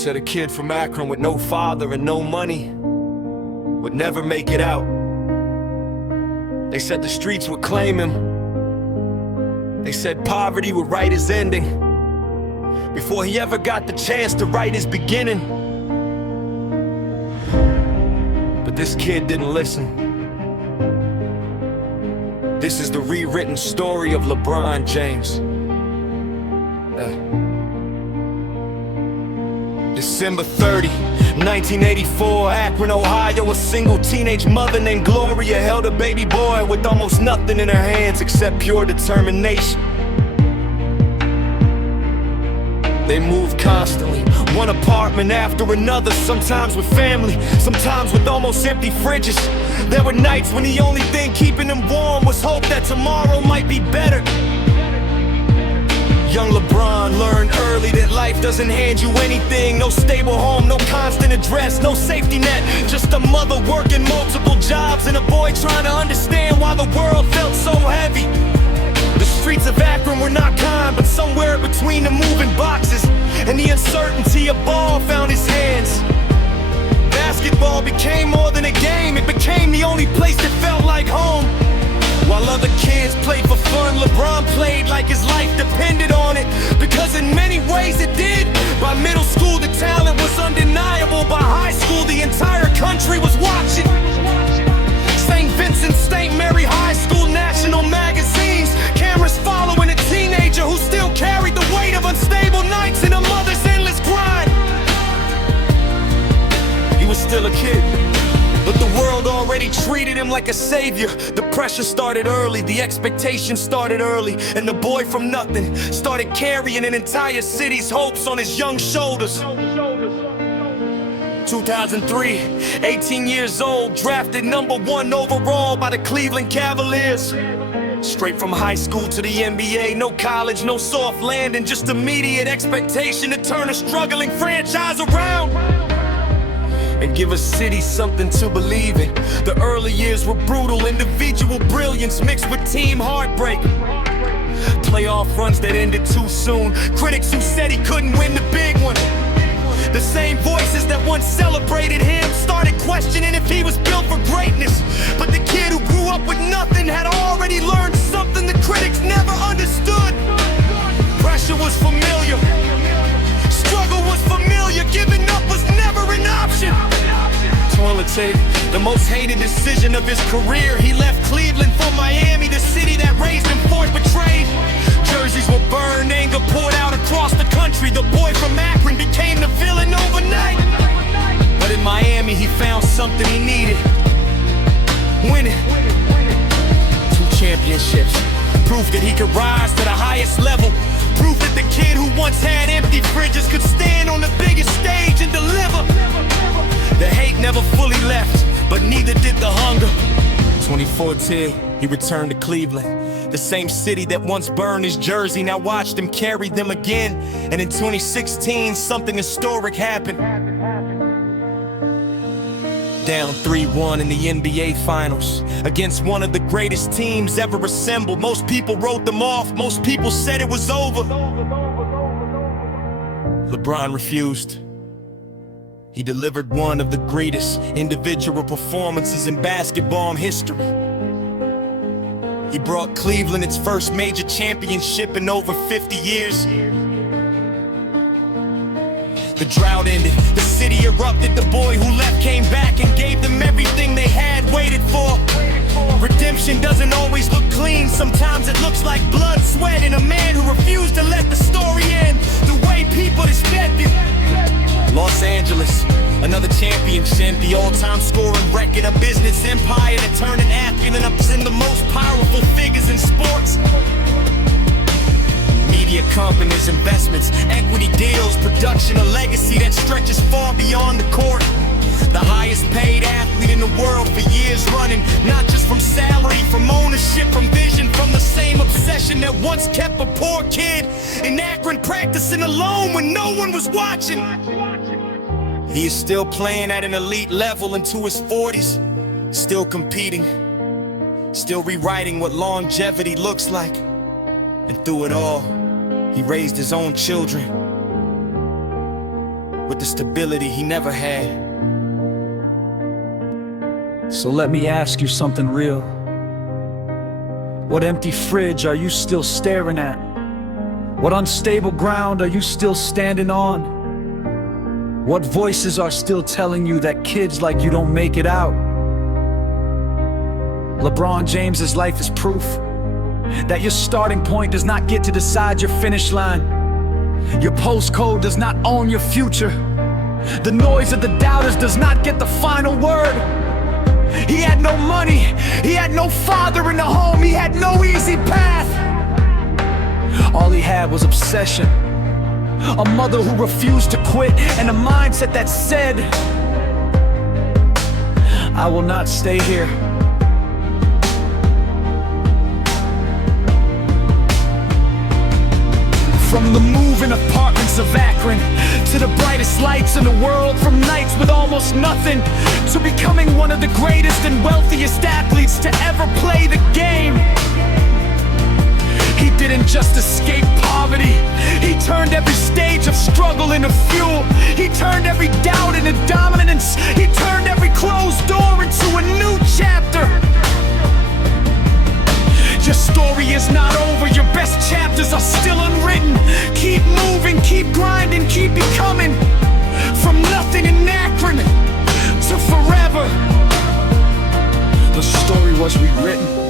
Said a kid from Akron with no father and no money would never make it out. They said the streets would claim him. They said poverty would write his ending before he ever got the chance to write his beginning. But this kid didn't listen. This is the rewritten story of Lebron James. December 30, 1984, Akron, Ohio. A single teenage mother named Gloria held a baby boy with almost nothing in her hands except pure determination. They moved constantly, one apartment after another, sometimes with family, sometimes with almost empty fridges. There were nights when the only thing keeping them warm was hope that tomorrow might be better. Young LeBron learned early that life doesn't hand you anything. No stable home, no constant address, no safety net. Just a mother working multiple jobs and a boy trying to understand why the world felt so heavy. The streets of Akron were not kind, but somewhere between the moving boxes and the uncertainty, a ball found his hands. Basketball became more than a game, it became the only place that felt like home. While other kids played for fun, LeBron played like his life depended on it, because in many ways it did. By middle school the talent was undeniable. By high school the entire country was watching. St. Vincent, St. Mary High School, national magazines, cameras following a teenager who still carried the weight of unstable nights and a mother's endless grind. He was still a kid, but the world already treated him like a savior. The pressure started early, the expectations started early, and the boy from nothing started carrying an entire city's hopes on his young shoulders. 2003, 18 years old, drafted #1 overall by the Cleveland Cavaliers. Straight from high school to the NBA, no college, no soft landing, just immediate expectation to turn a struggling franchise around and give a city something to believe in. The early years were brutal, individual brilliance mixed with team heartbreak. Playoff runs that ended too soon, critics who said he couldn't win the big one. The same voices that once celebrated him started questioning if he was built for greatness. But the kid who grew up with nothing had already learned something the critics never understood. Pressure was familiar, struggle was familiar, giving up was never an option. Toiletade, the most hated decision of his career. He left Cleveland for Miami, the city that raised him for it betrayed. Jerseys were burned, anger poured out across the country. The boy from Akron became the villain overnight. But in Miami he found something he needed: winning. 2 championships, proof that he could rise to the highest level. Proof that the kid who once had empty fridges could stand on the biggest stage and deliver. The hate never fully left, but neither did the hunger. 2014, he returned to Cleveland. The same city that once burned his jersey now watched him carry them again. And in 2016, something historic happened. Down 3-1 in the NBA Finals against one of the greatest teams ever assembled. Most people wrote them off, most people said it was over. LeBron refused. He delivered one of the greatest individual performances in basketball history. He brought Cleveland its first major championship in over 50 years. The drought ended, the city erupted. The boy who left came back and gave them everything they had waited for. Redemption doesn't always look clean. Sometimes it looks like blood, sweat, and a man who refused to let the story end the way people expected. Los Angeles, another championship, the all-time scoring record, a business empire that turned an athlete up in the most powerful figures in sports. Media companies, investments, equity deals, production, a legacy that stretches far beyond the court. The highest paid athlete in the world for years running, not just from salary, from ownership, from vision, from the same obsession that once kept a poor kid in Akron practicing alone when no one was watching. He is still playing at an elite level into his 40s, still competing, still rewriting what longevity looks like. And through it all, he raised his own children with the stability he never had. So let me ask you something real. What empty fridge are you still staring at? What unstable ground are you still standing on? What voices are still telling you that kids like you don't make it out? LeBron James's life is proof that your starting point does not get to decide your finish line. Your postcode does not own your future. The noise of the doubters does not get the final word. He had no money, he had no father in the home, he had no easy path. All he had was obsession, a mother who refused to quit, and a mindset that said, I will not stay here. From the moving apartments of Akron to the brightest lights in the world, from nights with almost nothing to becoming one of the greatest and wealthiest athletes to ever play the game. He didn't just escape poverty, he turned every stage of struggle into fuel. He turned every doubt into dominance. He turned every closed door into a new chapter. Your story is not over, your best chapters are still unwritten. Keep moving, keep grinding, keep becoming. From nothing in Akron to forever, the story was rewritten.